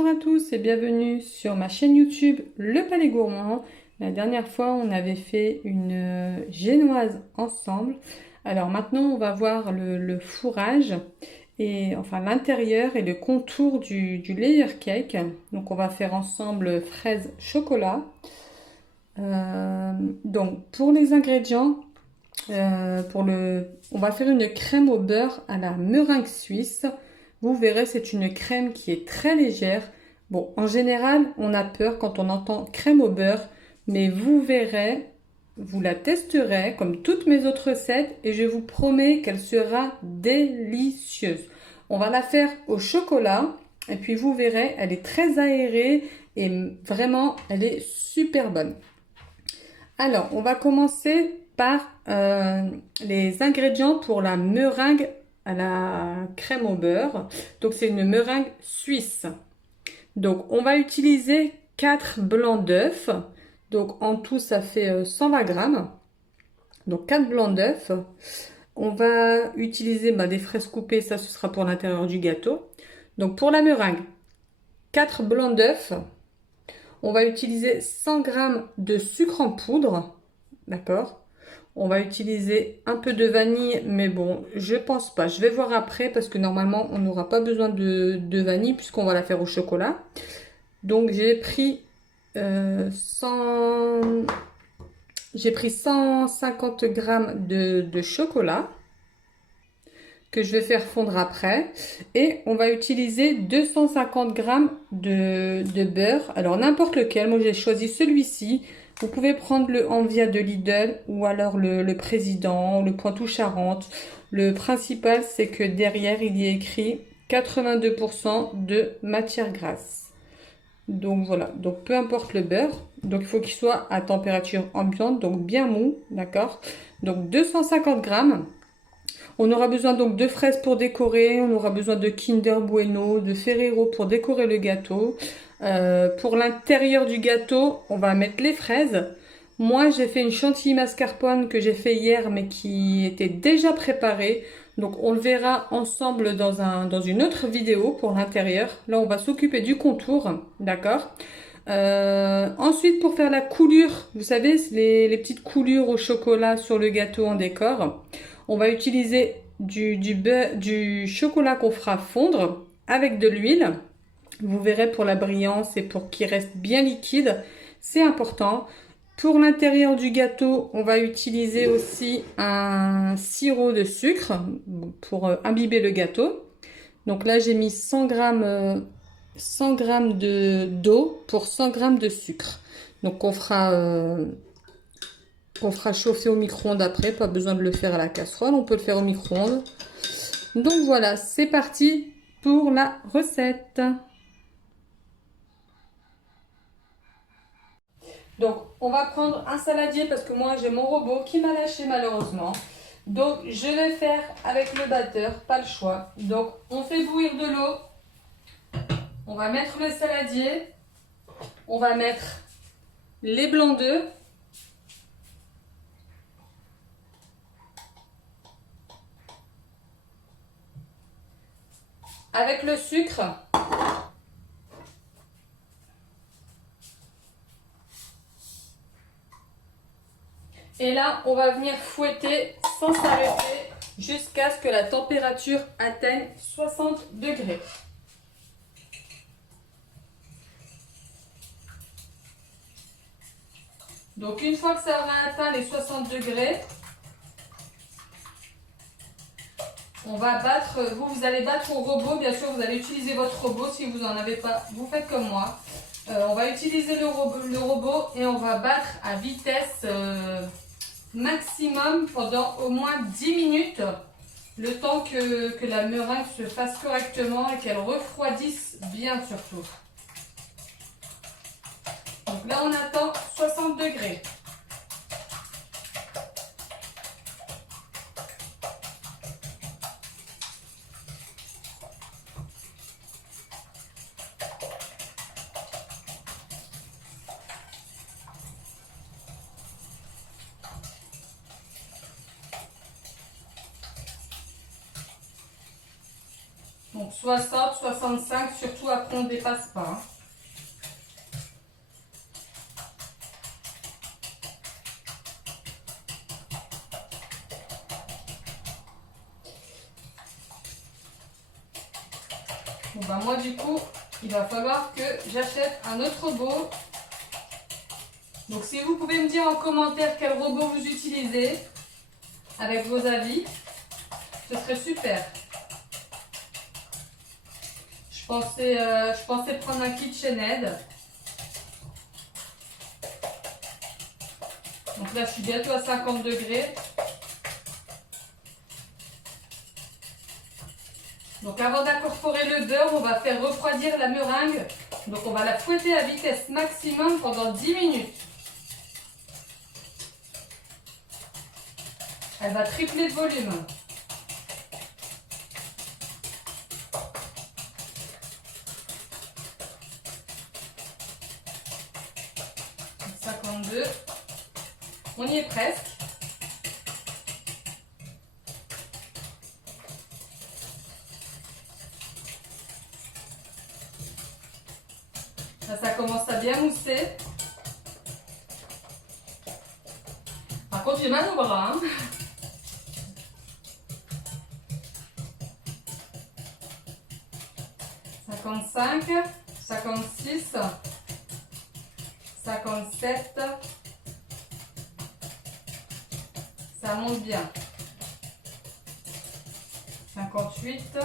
Bonjour à tous et bienvenue sur ma chaîne YouTube Le Palais Gourmand. La dernière fois, on avait fait une génoise ensemble. Alors maintenant, on va voir le fourrage et enfin l'intérieur et le contour du layer cake. Donc on va faire ensemble fraise chocolat. Donc pour les ingrédients, on va faire une crème au beurre à la meringue suisse. Vous verrez, c'est une crème qui est très légère. Bon, en général, on a peur quand on entend crème au beurre, mais vous verrez, vous la testerez comme toutes mes autres recettes et je vous promets qu'elle sera délicieuse. On va la faire au chocolat et puis vous verrez, elle est très aérée et vraiment, elle est super bonne. Alors, on va commencer par les ingrédients pour la meringue à la crème au beurre. Donc, c'est une meringue suisse. Donc, on va utiliser 4 blancs d'œufs. Donc, en tout, ça fait 120 grammes. Donc, 4 blancs d'œufs. On va utiliser des fraises coupées. Ça, ce sera pour l'intérieur du gâteau. Donc, pour la meringue, 4 blancs d'œufs. On va utiliser 100 grammes de sucre en poudre. D'accord. On va utiliser un peu de vanille, mais bon, je pense pas. Je vais voir après parce que normalement, on n'aura pas besoin de vanille puisqu'on va la faire au chocolat. Donc, j'ai pris 150 grammes de chocolat que je vais faire fondre après. Et on va utiliser 250 grammes de beurre. Alors, n'importe lequel. Moi, j'ai choisi celui-ci. Vous pouvez prendre le Envia de Lidl ou alors le Président, le Poitou-Charentes. Le principal, c'est que derrière, il y est écrit 82% de matière grasse. Donc voilà, donc peu importe le beurre. Donc il faut qu'il soit à température ambiante, donc bien mou, d'accord. Donc 250 grammes. On aura besoin donc de fraises pour décorer, on aura besoin de Kinder Bueno, de Ferrero pour décorer le gâteau. Pour l'intérieur du gâteau, on va mettre les fraises. Moi, j'ai fait une chantilly mascarpone que j'ai fait hier, mais qui était déjà préparée. Donc, on le verra ensemble dans une autre vidéo pour l'intérieur. Là, on va s'occuper du contour, d'accord? Ensuite, pour faire la coulure, vous savez, les petites coulures au chocolat sur le gâteau en décor, on va utiliser du chocolat qu'on fera fondre avec de l'huile. Vous verrez pour la brillance et pour qu'il reste bien liquide, c'est important. Pour l'intérieur du gâteau, on va utiliser aussi un sirop de sucre pour imbiber le gâteau. Donc là, j'ai mis 100 grammes d'eau pour 100 grammes de sucre. Donc on fera chauffer au micro-ondes après, pas besoin de le faire à la casserole, on peut le faire au micro-ondes. Donc voilà, c'est parti pour la recette. Donc on va prendre un saladier parce que moi j'ai mon robot qui m'a lâché malheureusement. Donc je vais faire avec le batteur, pas le choix. Donc on fait bouillir de l'eau, on va mettre le saladier, on va mettre les blancs d'œufs. Avec le sucre. Et là, on va venir fouetter sans s'arrêter jusqu'à ce que la température atteigne 60 degrés. Donc une fois que ça aura atteint les 60 degrés, on va battre, vous allez battre au robot, bien sûr vous allez utiliser votre robot, si vous n'en avez pas, vous faites comme moi. On va utiliser le robot et on va battre à vitesse maximum pendant au moins 10 minutes, le temps que la meringue se fasse correctement et qu'elle refroidisse bien surtout. Donc là on attend 60 degrés. Donc 60, 65, surtout après on ne dépasse pas. Hein. Bon bah moi du coup, il va falloir que j'achète un autre robot. Donc si vous pouvez me dire en commentaire quel robot vous utilisez avec vos avis, ce serait super. Je pensais prendre un KitchenAid. Donc là je suis bientôt à 50 degrés. Donc avant d'incorporer le beurre, on va faire refroidir la meringue. Donc on va la fouetter à vitesse maximum pendant 10 minutes. Elle va tripler de volume. « 52. On y est presque. Là, ça commence à bien mousser. Par contre, j'ai mal au bras. Hein. « 55, 56, 57. Ça monte bien. 58.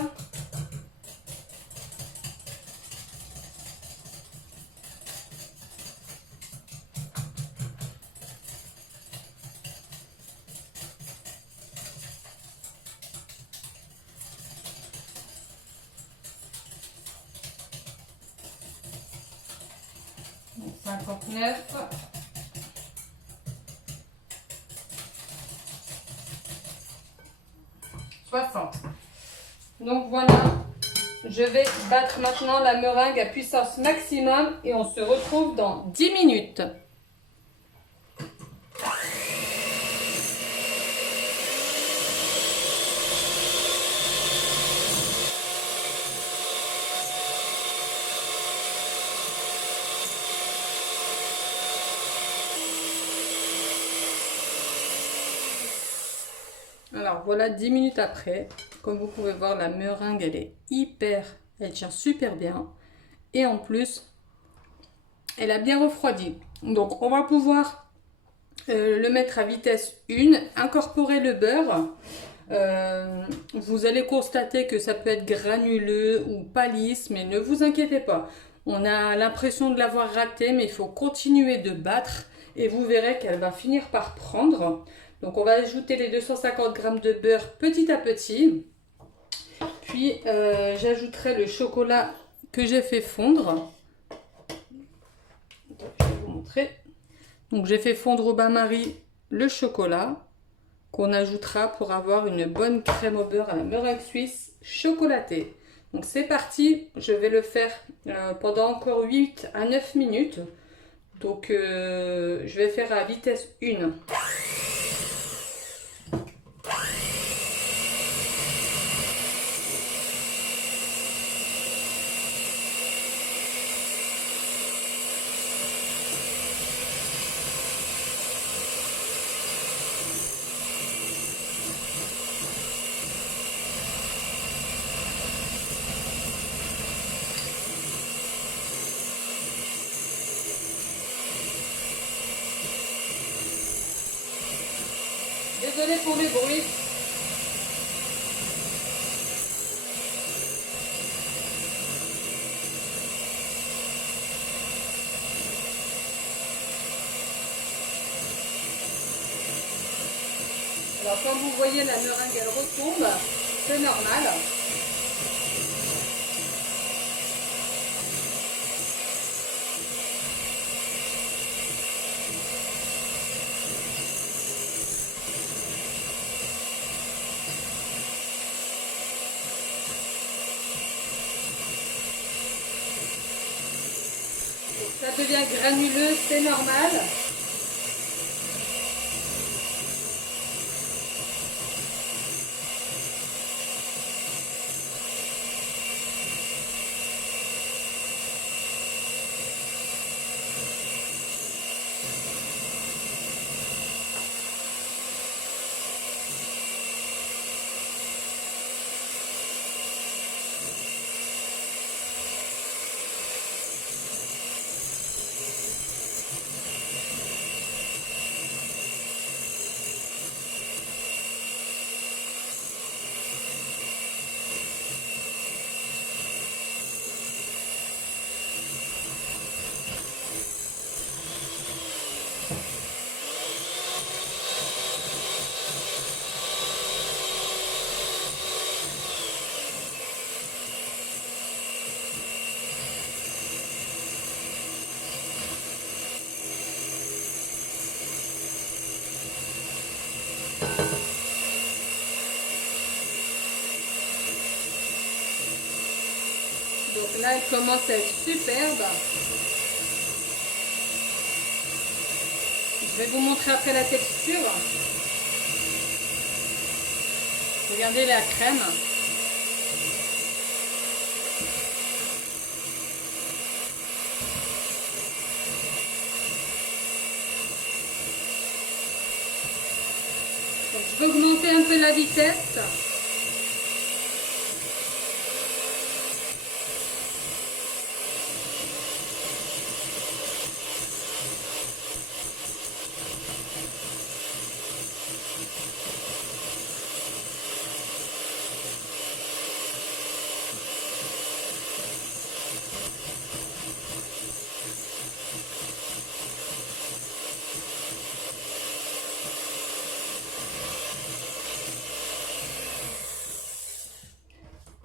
Donc 59. 60. Donc voilà, je vais battre maintenant la meringue à puissance maximum et on se retrouve dans 10 minutes. Alors voilà 10 minutes après, comme vous pouvez voir la meringue elle tient super bien et en plus elle a bien refroidi. Donc on va pouvoir le mettre à vitesse 1, incorporer le beurre. Vous allez constater que ça peut être granuleux ou pas lisse, mais ne vous inquiétez pas. On a l'impression de l'avoir raté, mais il faut continuer de battre et vous verrez qu'elle va finir par prendre. Donc on va ajouter les 250 g de beurre petit à petit. Puis j'ajouterai le chocolat que j'ai fait fondre. Je vais vous montrer. Donc j'ai fait fondre au bain-marie le chocolat qu'on ajoutera pour avoir une bonne crème au beurre à la meringue suisse chocolatée. Donc c'est parti, je vais le faire pendant encore 8 à 9 minutes. Donc je vais faire à vitesse 1. Désolée pour les bruits. Alors comme vous voyez, la meringue elle retombe, c'est normal. Ça devient granuleux, c'est normal. là, elle commence à être superbe. Je vais vous montrer après la texture. Regardez la crème. Donc, je vais augmenter un peu la vitesse.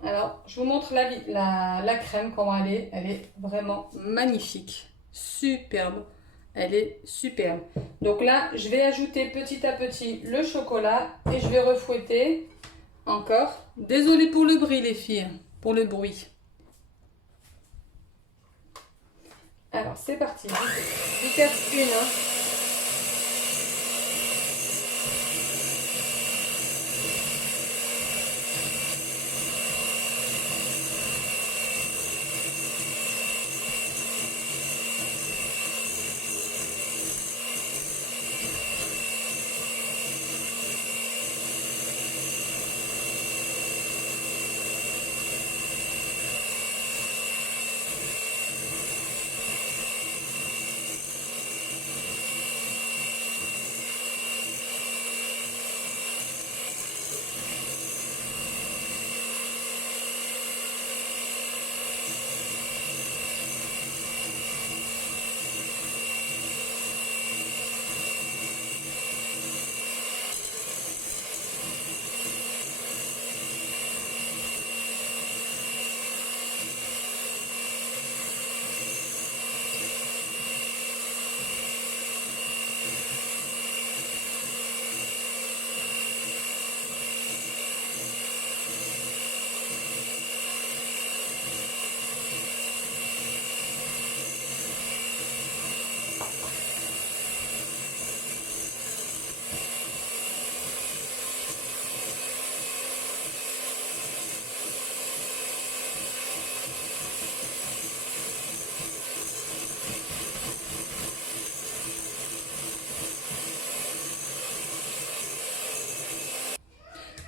Alors, je vous montre la crème, comment elle est. Elle est vraiment magnifique. Superbe. Elle est superbe. Donc là, je vais ajouter petit à petit le chocolat et je vais refouetter encore. Désolée pour le bruit, les filles, pour le bruit. Alors, c'est parti. Vitesse 1. Hein.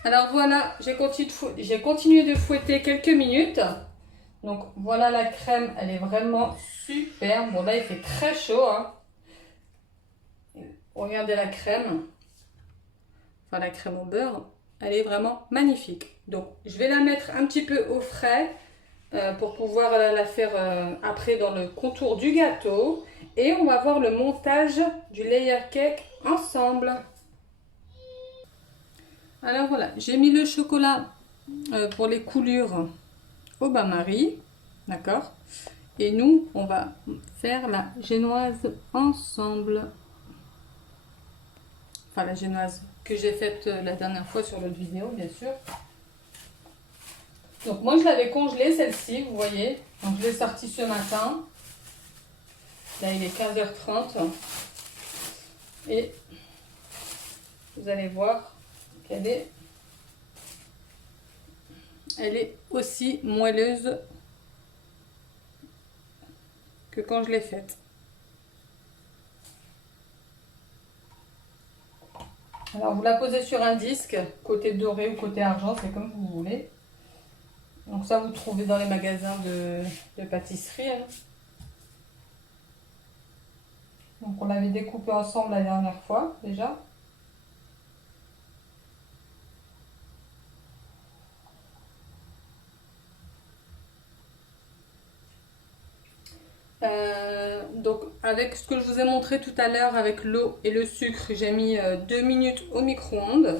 Alors voilà, j'ai continué de fouetter quelques minutes. Donc voilà la crème, elle est vraiment superbe. Bon là il fait très chaud. Hein. Regardez la crème. Enfin la crème au beurre. Elle est vraiment magnifique. Donc je vais la mettre un petit peu au frais pour pouvoir la faire après dans le contour du gâteau. Et on va voir le montage du layer cake ensemble. Alors voilà, j'ai mis le chocolat pour les coulures au bain-marie, d'accord? Et nous, on va faire la génoise ensemble. Enfin, la génoise que j'ai faite la dernière fois sur l'autre vidéo, bien sûr. Donc moi, je l'avais congelée, celle-ci, vous voyez. Donc je l'ai sortie ce matin. Là, il est 15h30. Et vous allez voir qu'elle est... Elle est aussi moelleuse que quand je l'ai faite. Alors vous la posez sur un disque, côté doré ou côté argent, c'est comme vous voulez. Donc ça vous trouvez dans les magasins de pâtisserie. Hein. Donc on l'avait découpé ensemble la dernière fois déjà. Donc avec ce que je vous ai montré tout à l'heure avec l'eau et le sucre, j'ai mis 2 minutes au micro-ondes.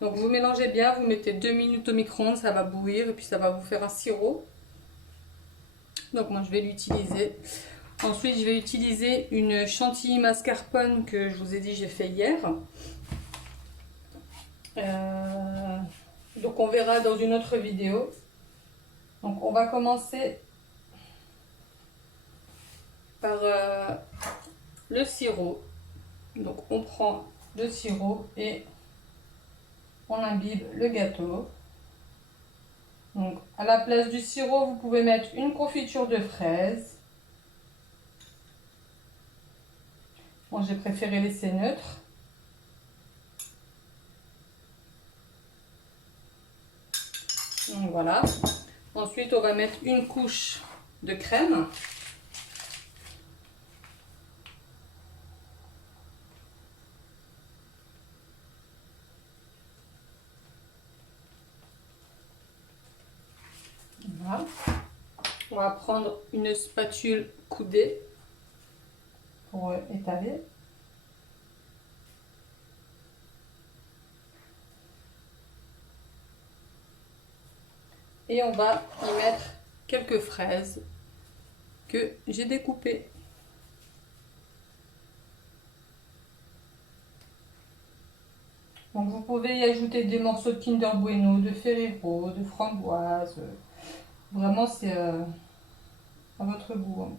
Donc vous mélangez bien, vous mettez 2 minutes au micro-ondes, ça va bouillir et puis ça va vous faire un sirop. Donc moi je vais l'utiliser. Ensuite je vais utiliser une chantilly mascarpone que je vous ai dit j'ai fait hier. Donc on verra dans une autre vidéo. Donc on va commencer par le sirop. Donc on prend le sirop et on imbibe le gâteau. Donc à la place du sirop, vous pouvez mettre une confiture de fraises. Moi j'ai préféré laisser neutre. Donc voilà. Ensuite on va mettre une couche de crème. Voilà. On va prendre une spatule coudée pour étaler. Et on va y mettre quelques fraises que j'ai découpées. Donc vous pouvez y ajouter des morceaux de Kinder Bueno, de Ferrero, de framboise. Vraiment c'est à votre goût, hein.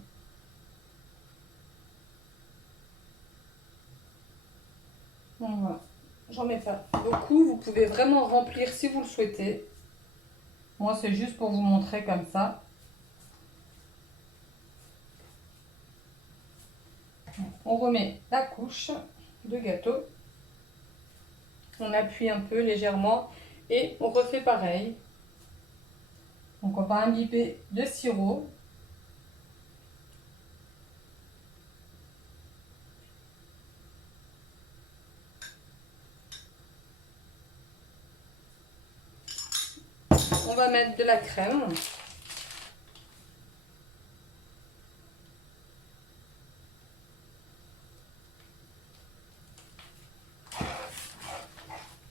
Donc voilà, j'en mets pas beaucoup. Vous pouvez vraiment remplir si vous le souhaitez. Moi c'est juste pour vous montrer comme ça. On remet la couche de gâteau. On appuie un peu légèrement et on refait pareil. Donc on va imbiber de sirop. On va mettre de la crème.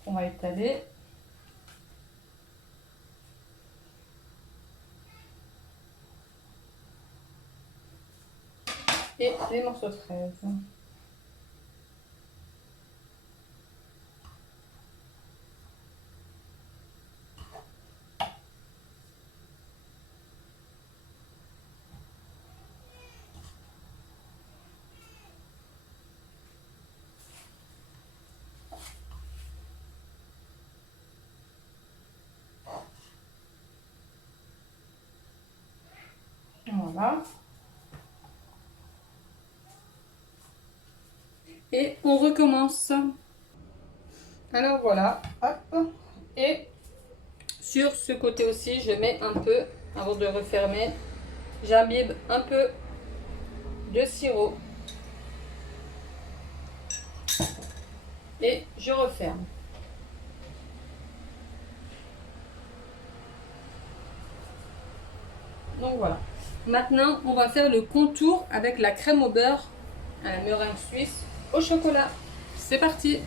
On va étaler. Et les morceaux de fraises. Voilà. Et on recommence. Alors voilà, hop. Et sur ce côté aussi, je mets un peu, avant de refermer, j'imbibe un peu de sirop. Et je referme. Donc voilà. Maintenant, on va faire le contour avec la crème au beurre à la meringue suisse au chocolat. C'est parti!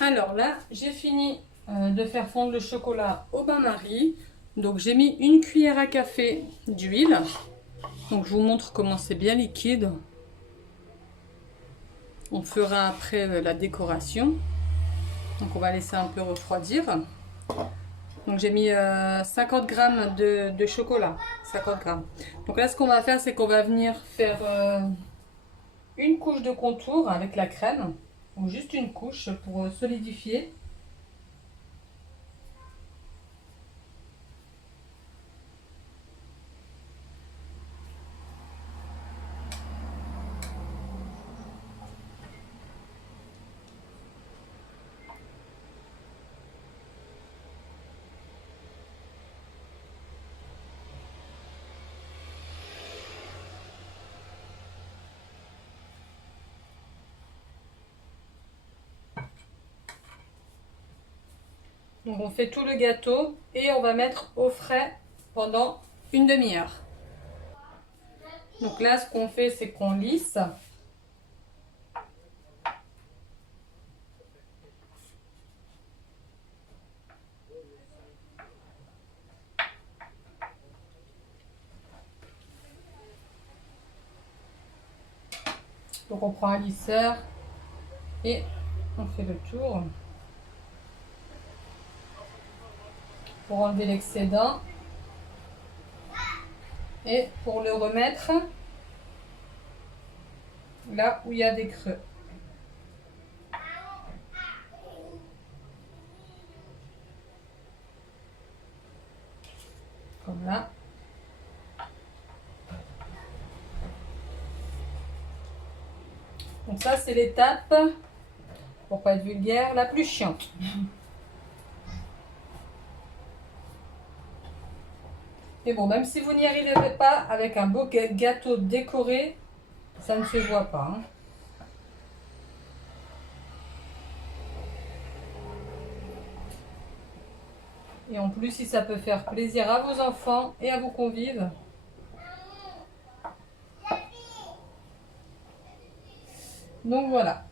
Alors là, j'ai fini de faire fondre le chocolat au bain-marie. Donc j'ai mis une cuillère à café d'huile. Donc je vous montre comment c'est bien liquide. On fera après la décoration. Donc on va laisser un peu refroidir. Donc j'ai mis 50 grammes de chocolat. 50 grammes. Donc là ce qu'on va faire, c'est qu'on va venir faire une couche de contour avec la crème. Ou juste une couche pour solidifier. Donc on fait tout le gâteau et on va mettre au frais pendant une demi-heure. Donc là ce qu'on fait, c'est qu'on lisse. Donc on prend un lisseur et on fait le tour pour enlever l'excédent et pour le remettre là où il y a des creux. Comme là. Donc ça, c'est l'étape, pour pas être vulgaire, la plus chiante. Mais bon, même si vous n'y arriverez pas avec un beau gâteau décoré, ça ne se voit pas, hein. Et en plus, si ça peut faire plaisir à vos enfants et à vos convives. Donc voilà.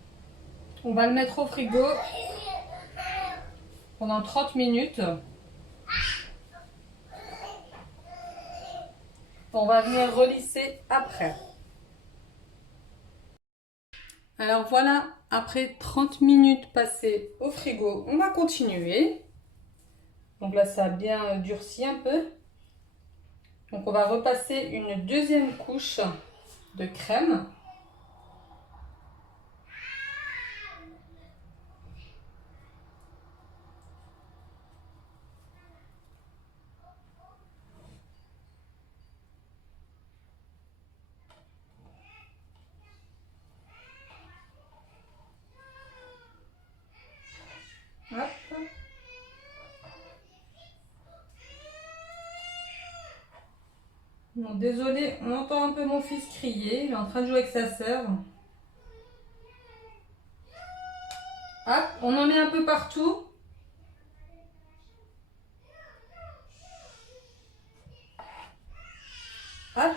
On va le mettre au frigo pendant 30 minutes. On va venir relisser après. Alors voilà, après 30 minutes passées au frigo, on va continuer. Donc là, ça a bien durci un peu. Donc on va repasser une deuxième couche de crème. Hop. Bon, désolé, on entend un peu mon fils crier. Il est en train de jouer avec sa sœur. Hop, on en met un peu partout. Hop.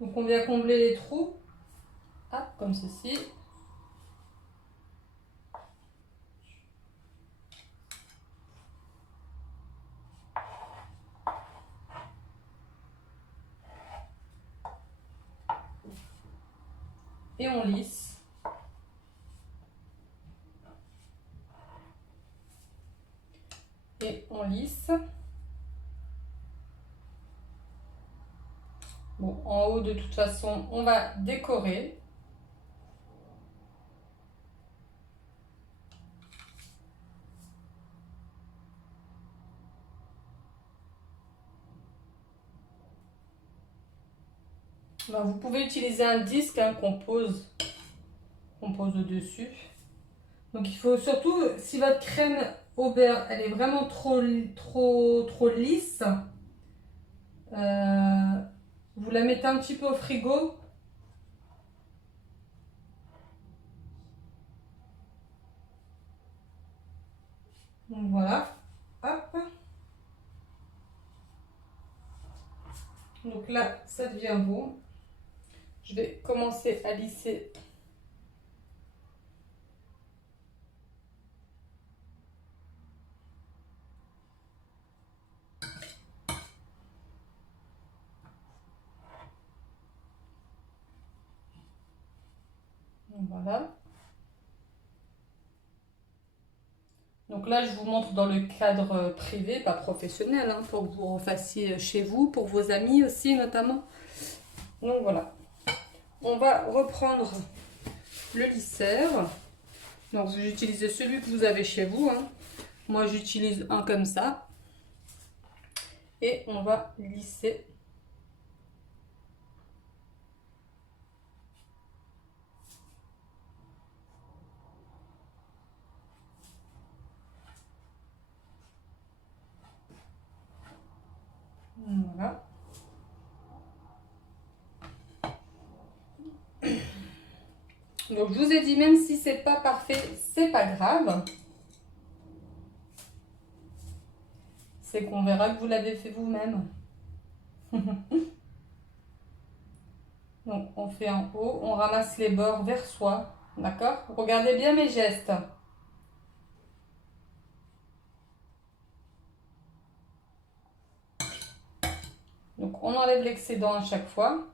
Donc on vient combler les trous. Hop, comme ceci. Et on lisse. Et on lisse. Bon, en haut, de toute façon, on va décorer. Ben, vous pouvez utiliser un disque hein, qu'on pose au-dessus. Donc il faut surtout, si votre crème au beurre, elle est vraiment trop lisse, vous la mettez un petit peu au frigo. Donc voilà, hop. Donc là, ça devient bon. Je vais commencer à lisser. Donc voilà. Donc là, je vous montre dans le cadre privé, pas professionnel, hein, pour que vous refassiez chez vous, pour vos amis aussi notamment. Donc voilà. On va reprendre le lisseur. Donc vous utilisez celui que vous avez chez vous, hein. Moi, j'utilise un comme ça. Et on va lisser. Voilà. Donc je vous ai dit, même si c'est pas parfait, c'est pas grave. C'est qu'on verra que vous l'avez fait vous-même. Donc on fait en haut, on ramasse les bords vers soi. D'accord? Regardez bien mes gestes. Donc on enlève l'excédent à chaque fois.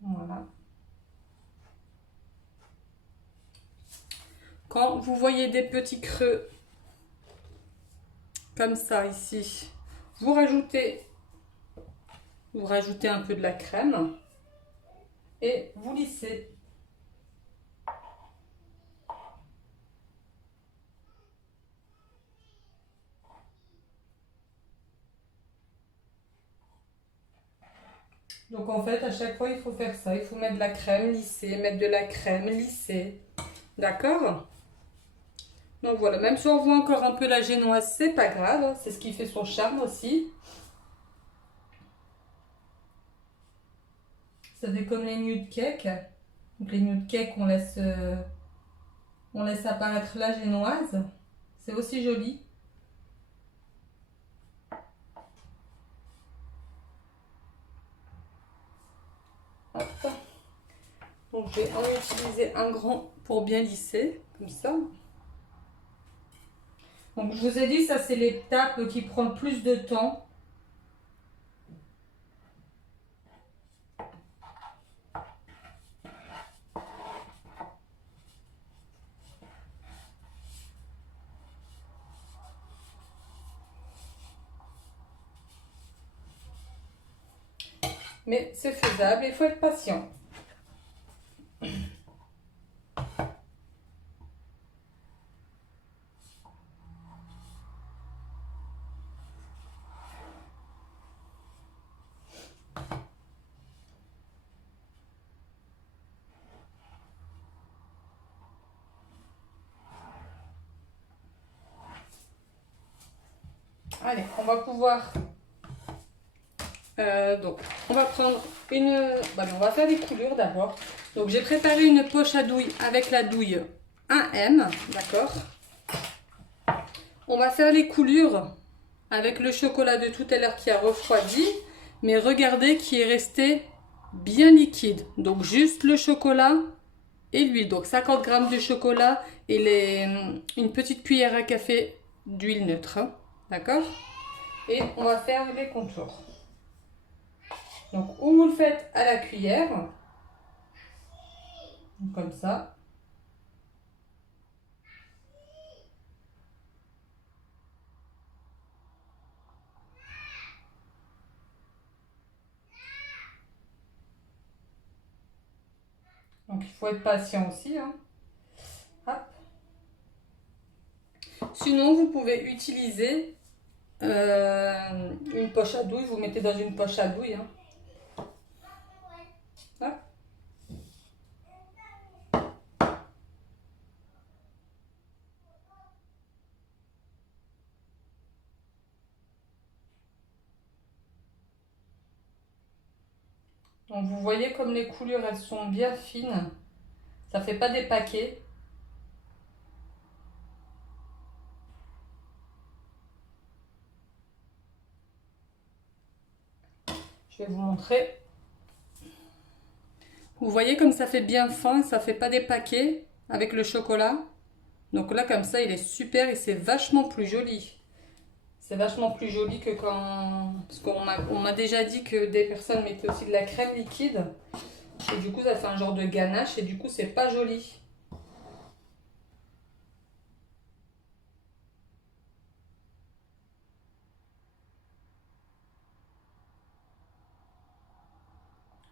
Voilà. Quand vous voyez des petits creux comme ça ici, vous rajoutez un peu de la crème et vous lissez. Donc en fait, à chaque fois, il faut faire ça. Il faut mettre de la crème, lisser, mettre de la crème, lisser. D'accord? Donc voilà, même si on voit encore un peu la génoise, c'est pas grave. C'est ce qui fait son charme aussi. Ça fait comme les nude cakes. Donc les nude cakes, on laisse apparaître la génoise. C'est aussi joli. Hop. Donc je vais en utiliser un grand pour bien lisser, comme ça. Donc je vous ai dit, ça c'est l'étape qui prend le plus de temps. Mais c'est faisable, il faut être patient. Allez, on va pouvoir... donc, on va prendre une... on va faire les coulures d'abord. Donc, j'ai préparé une poche à douille avec la douille 1M, d'accord? On va faire les coulures avec le chocolat de tout à l'heure qui a refroidi. Mais regardez qui est resté bien liquide. Donc, juste le chocolat et l'huile. Donc, 50 g de chocolat et une petite cuillère à café d'huile neutre. Hein, d'accord? Et on va faire les contours. Donc, ou vous le faites à la cuillère, comme ça. Donc, il faut être patient aussi. Hein. Hop. Sinon, vous pouvez utiliser une poche à douille. Vous mettez dans une poche à douille. Hein. Hop. Donc, vous voyez comme les coulures, elles sont bien fines. Ça fait pas des paquets. Je vais vous montrer. Vous voyez comme ça fait bien fin, ça fait pas des paquets avec le chocolat. Donc là, comme ça, il est super et c'est vachement plus joli. C'est vachement plus joli que quand... Parce on m'a déjà dit que des personnes mettaient aussi de la crème liquide. Et du coup, ça fait un genre de ganache et du coup, c'est pas joli.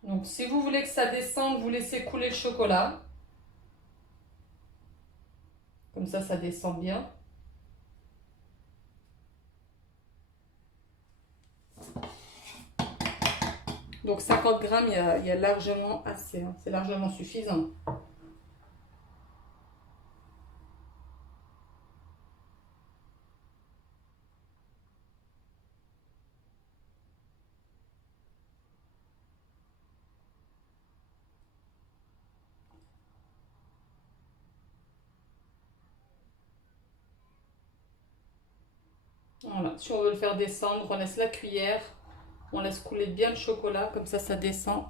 Donc, si vous voulez que ça descende, vous laissez couler le chocolat. Comme ça descend bien. Donc, 50 g, il y a largement assez. Hein. C'est largement suffisant. Voilà. Si on veut le faire descendre, on laisse la cuillère. On laisse couler bien le chocolat. Comme ça descend.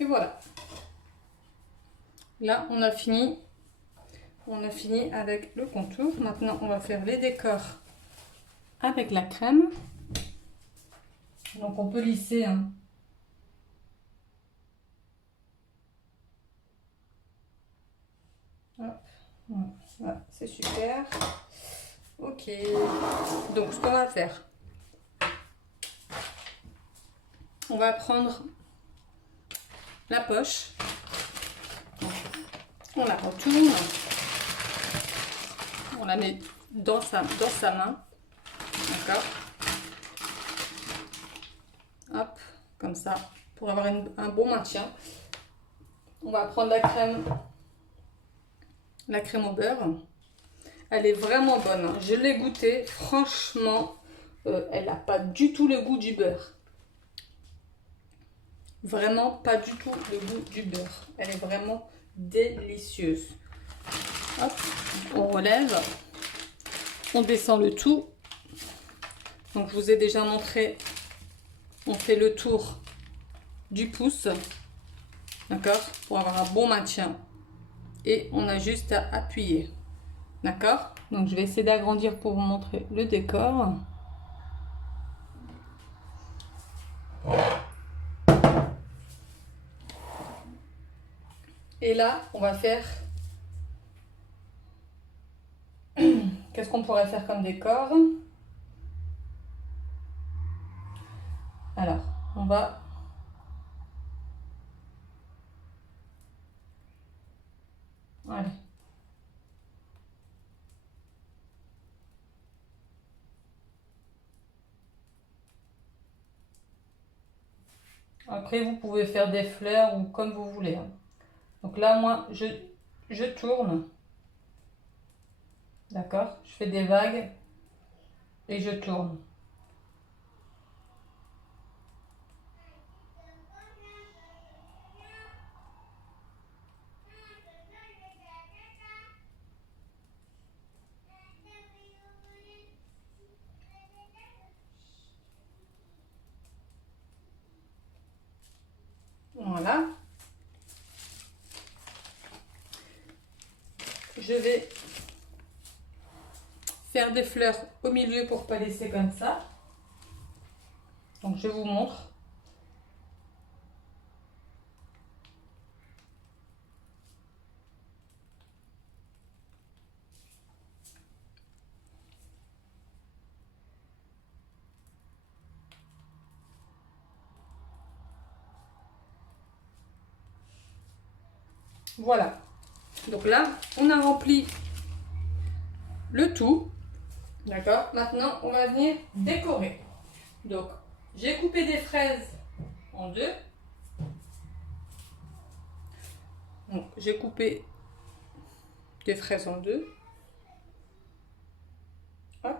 Et voilà. Là, on a fini. On a fini avec le contour. Maintenant, on va faire les décors avec la crème. Donc, on peut lisser, hein. Hop. Voilà, c'est super. Ok. Donc, ce qu'on va faire, on va prendre la poche. On la retourne. On la met dans sa main. D'accord. Hop, comme ça, pour avoir un bon maintien. On va prendre la crème au beurre. Elle est vraiment bonne, hein. Je l'ai goûtée, franchement, elle n'a pas du tout le goût du beurre. Vraiment pas du tout le goût du beurre. Elle est vraiment délicieuse. Hop, on relève, on descend le tout. Donc je vous ai déjà montré, on fait le tour du pouce, d'accord, pour avoir un bon maintien. Et on a juste à appuyer, d'accord. Donc je vais essayer d'agrandir pour vous montrer le décor. Et là, on va faire... Qu'est-ce qu'on pourrait faire comme décor? Alors, on va... Allez. Après, vous pouvez faire des fleurs ou comme vous voulez, hein. Donc là, moi, je tourne. D'accord? Je fais des vagues et je tourne. Voilà. Je vais faire des fleurs au milieu pour pas laisser comme ça. Donc je vous montre. Voilà. Donc là, on a rempli le tout. D'accord? Maintenant, on va venir décorer. Donc, j'ai coupé des fraises en deux. Donc, j'ai coupé des fraises en deux. Hop.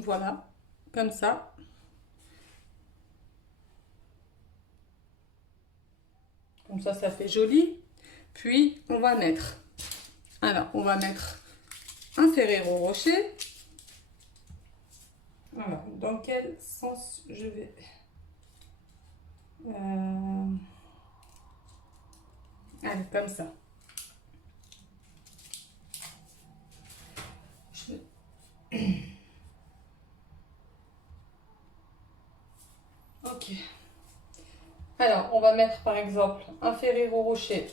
Voilà, comme ça. Comme ça fait joli. Puis, on va mettre... Alors, on va mettre un Ferrero Rocher. Alors, dans quel sens je vais... Allez, comme ça. Ok. Alors, on va mettre par exemple un Ferrero Rocher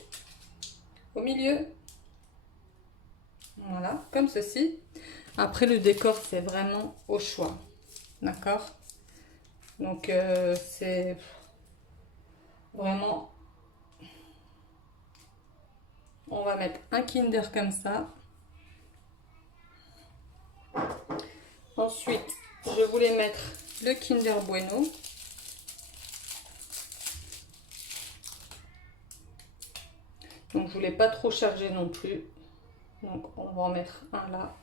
au milieu. Voilà, comme ceci. Après, le décor, c'est vraiment au choix. D'accord? Donc, c'est vraiment... On va mettre un Kinder comme ça. Ensuite, je voulais mettre le Kinder Bueno. Donc, je voulais pas trop charger non plus. Donc on va en mettre un là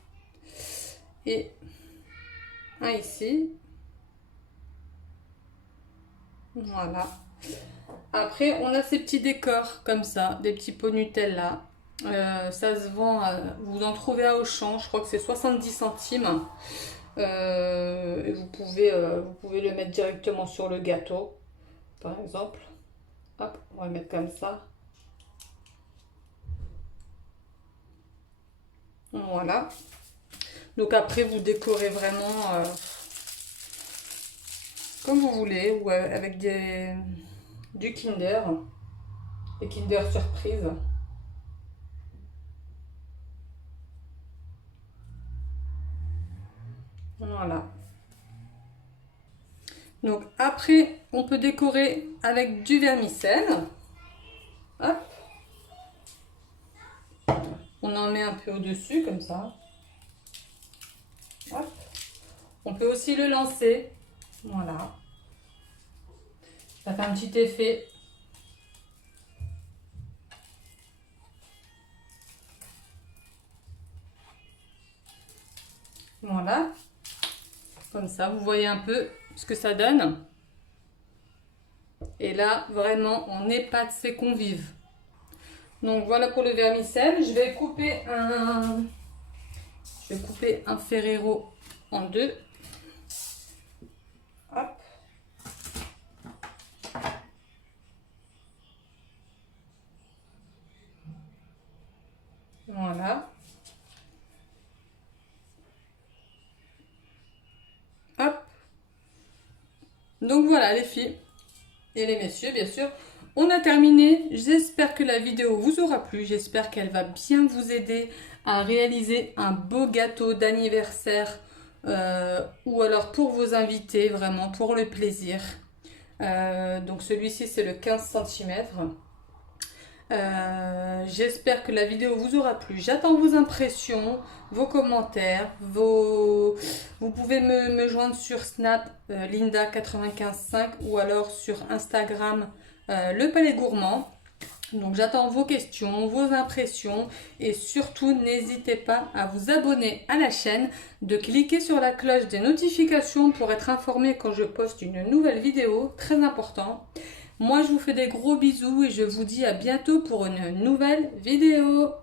et un ici. Voilà. Après, on a ces petits décors comme ça, des petits pots Nutella. Ça se vend, vous en trouvez à Auchan, je crois que c'est 70 centimes. Et vous pouvez le mettre directement sur le gâteau, par exemple. Hop, on va le mettre comme ça. Voilà. Donc après, vous décorez vraiment comme vous voulez, ou avec du Kinder, des Kinder surprise. Voilà. Donc après, on peut décorer avec du vermicelle. Hop. On en met un peu au-dessus, comme ça. Hop. On peut aussi le lancer. Voilà. Ça fait un petit effet. Voilà. Comme ça, vous voyez un peu ce que ça donne. Et là, vraiment, on épate ses convives. Donc voilà pour le vermicelle. Je vais couper un Ferrero en deux. Hop. Voilà. Hop. Donc voilà les filles et les messieurs, bien sûr. On a terminé. J'espère que la vidéo vous aura plu. J'espère qu'elle va bien vous aider à réaliser un beau gâteau d'anniversaire ou alors pour vos invités, vraiment pour le plaisir. Donc celui-ci c'est le 15 cm. J'espère que la vidéo vous aura plu. J'attends vos impressions, vos commentaires, vous pouvez me joindre sur Snap Linda955 ou alors sur Instagram Le Palais Gourmand. Donc j'attends vos questions, vos impressions et surtout n'hésitez pas à vous abonner à la chaîne, de cliquer sur la cloche des notifications pour être informé quand je poste une nouvelle vidéo, très important. Moi je vous fais des gros bisous et je vous dis à bientôt pour une nouvelle vidéo.